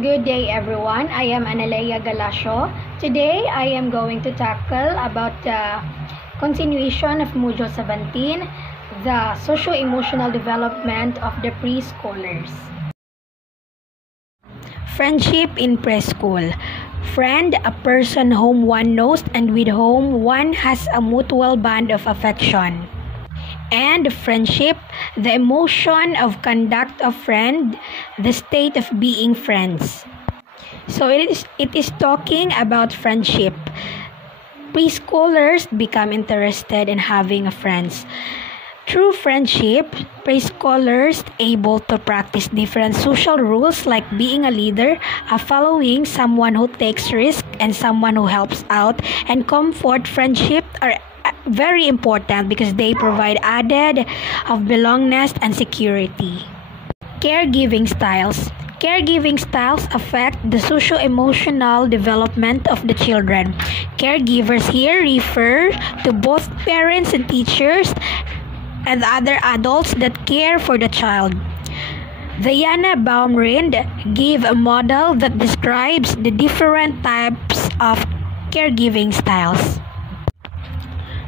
Good day everyone, I am Analea Galasio. Today I am going to tackle about the continuation of Module 17, the socio-emotional development of the preschoolers. Friendship in preschool. Friend, a person whom one knows and with whom one has a mutual bond of affection. And friendship, the emotion of conduct of friend, the state of being friends. So it is talking about friendship. Preschoolers become interested in having friends. Through friendship, preschoolers able to practice different social rules like being a leader, a following, someone who takes risk, and someone who helps out, and comfort. Friendship are very important because they provide added of belongingness and security. Caregiving styles. Caregiving styles affect the socio-emotional development of the children. Caregivers here refer to both parents and teachers and other adults that care for the child. Diana Baumrind gave a model that describes the different types of caregiving styles.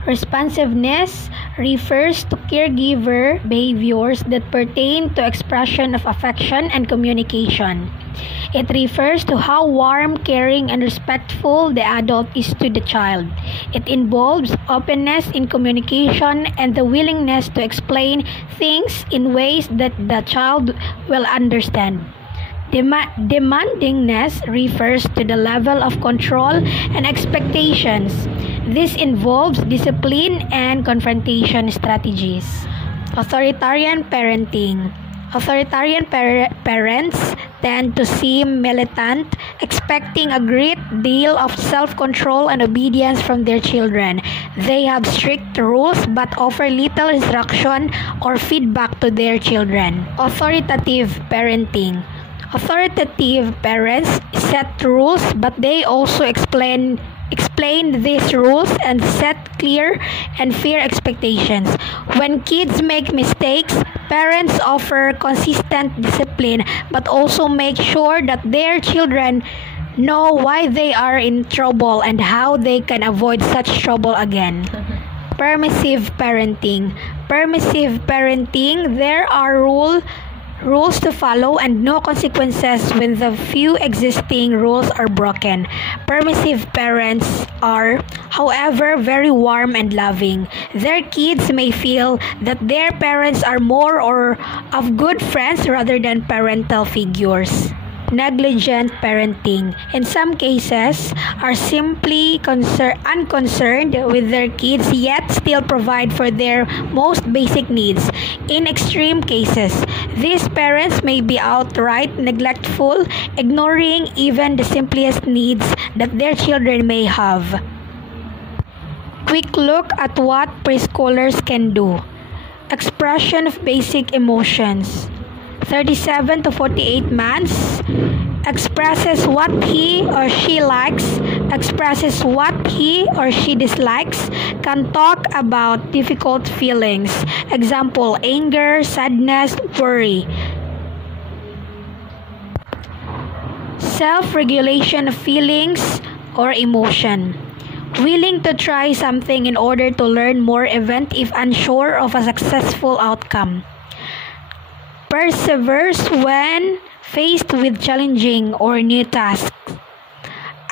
Responsiveness refers to caregiver behaviors that pertain to expression of affection and communication. It refers to how warm, caring, and respectful the adult is to the child. It involves openness in communication and the willingness to explain things in ways that the child will understand. Demandingness refers to the level of control and expectations. This involves discipline and confrontation strategies. Authoritarian parenting. Authoritarian parents tend to seem militant, expecting a great deal of self-control and obedience from their children. They have strict rules but offer little instruction or feedback to their children. Authoritative parenting. Authoritative parents set rules, but they also explain these rules and set clear and fair expectations. When kids make mistakes, parents offer consistent discipline, but also make sure that their children know why they are in trouble and how they can avoid such trouble again. Permissive parenting. Permissive parenting, there are rules to follow and no consequences when the few existing rules are broken. Permissive parents are, however, very warm and loving. Their kids may feel that their parents are more or of good friends rather than parental figures. Negligent parenting. In some cases, are simply unconcerned with their kids yet still provide for their most basic needs. In extreme cases, these parents may be outright neglectful, ignoring even the simplest needs that their children may have. Quick look at what preschoolers can do. Expression of basic emotions. 37 to 48 months, expresses what he or she likes, expresses what he or she dislikes, can talk about difficult feelings. Example, anger, sadness, worry. Self-regulation of feelings or emotion. Willing to try something in order to learn more even if unsure of a successful outcome. Perseveres when faced with challenging or new tasks.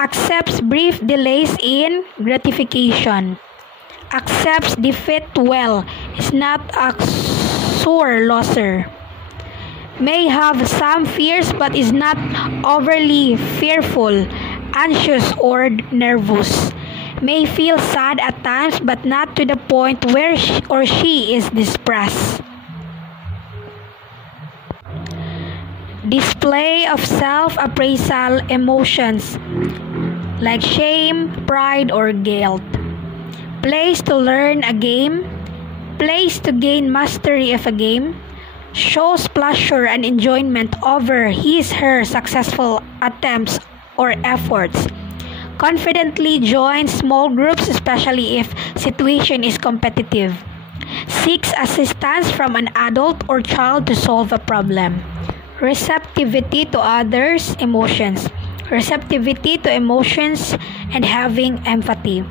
Accepts brief delays in gratification. Accepts defeat well, is not a sore loser. May have some fears but is not overly fearful, anxious, or nervous. May feel sad at times but not to the point where she is depressed. Display of self-appraisal emotions like shame, pride, or guilt. Plays to learn a game. Plays to gain mastery of a game. Shows pleasure and enjoyment over his/her successful attempts or efforts. Confidently joins small groups, especially if situation is competitive. Seeks assistance from an adult or child to solve a problem. Receptivity to others' emotions. Receptivity to emotions and having empathy.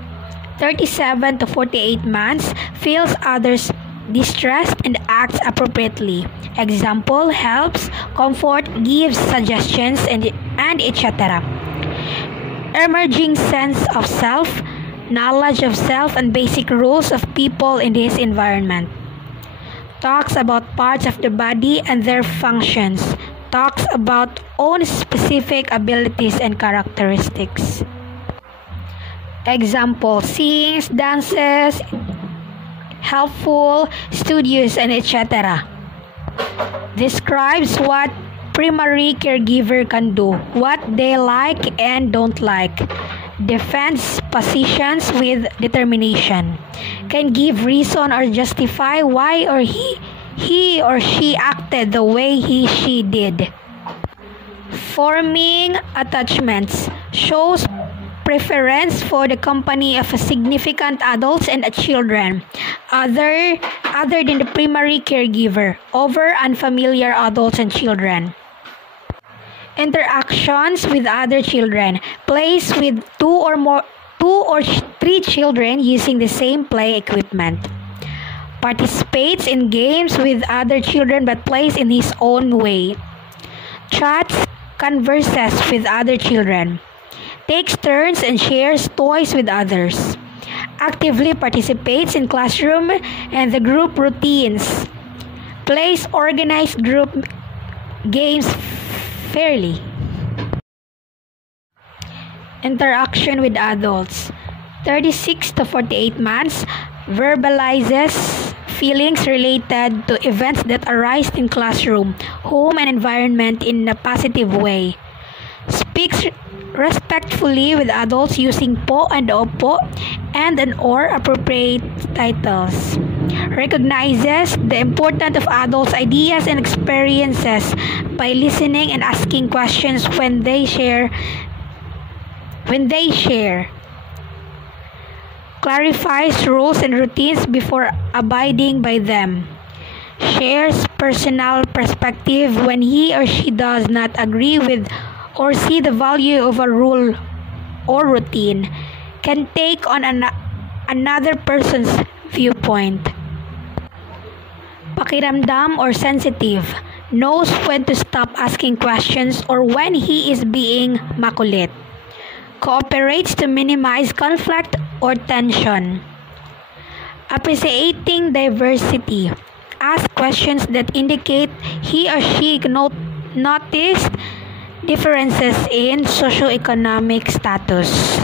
37 to 48 months feels others' distress and acts appropriately. Example, helps, comfort, gives suggestions, and etc. Emerging sense of self, knowledge of self, and basic rules of people in this environment. Talks about parts of the body and their functions. Talks about own specific abilities and characteristics. Example, sings, dances, helpful, studious, and etc. Describes what primary caregiver can do, what they like and don't like. Defends positions with determination. Can give reason or justify why or he or she acted the way she did. Forming attachments. Shows preference for the company of a significant adults and children other than the primary caregiver over unfamiliar adults and children. Interactions with other children. Plays with two or three children using the same play equipment. Participates in games with other children but plays in his own way. Chats, converses with other children. Takes turns and shares toys with others. Actively participates in classroom and the group routines. Plays organized group games fairly. Interaction with adults. 36 to 48 months verbalizes feelings related to events that arise in classroom, home, and environment in a positive way. Speaks respectfully with adults using po and opo and or appropriate titles. Recognizes the importance of adults' ideas and experiences by listening and asking questions when they share. Clarifies rules and routines before abiding by them. Shares personal perspective when he or she does not agree with or see the value of a rule or routine. Can take on another person's viewpoint. Pakiramdam or sensitive. Knows when to stop asking questions or when he is being makulit. Cooperates to minimize conflict or tension. Appreciating diversity. Ask questions that indicate he or she noticed differences in socioeconomic status.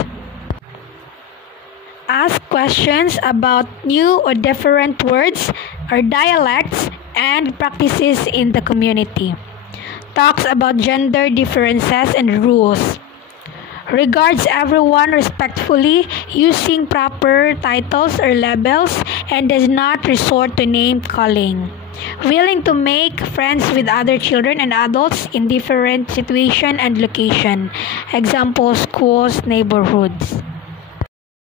Ask questions about new or different words or dialects and practices in the community. Talks about gender differences and rules. Regards everyone respectfully, using proper titles or labels, and does not resort to name calling. Willing to make friends with other children and adults in different situation and location. Example, schools, neighborhoods.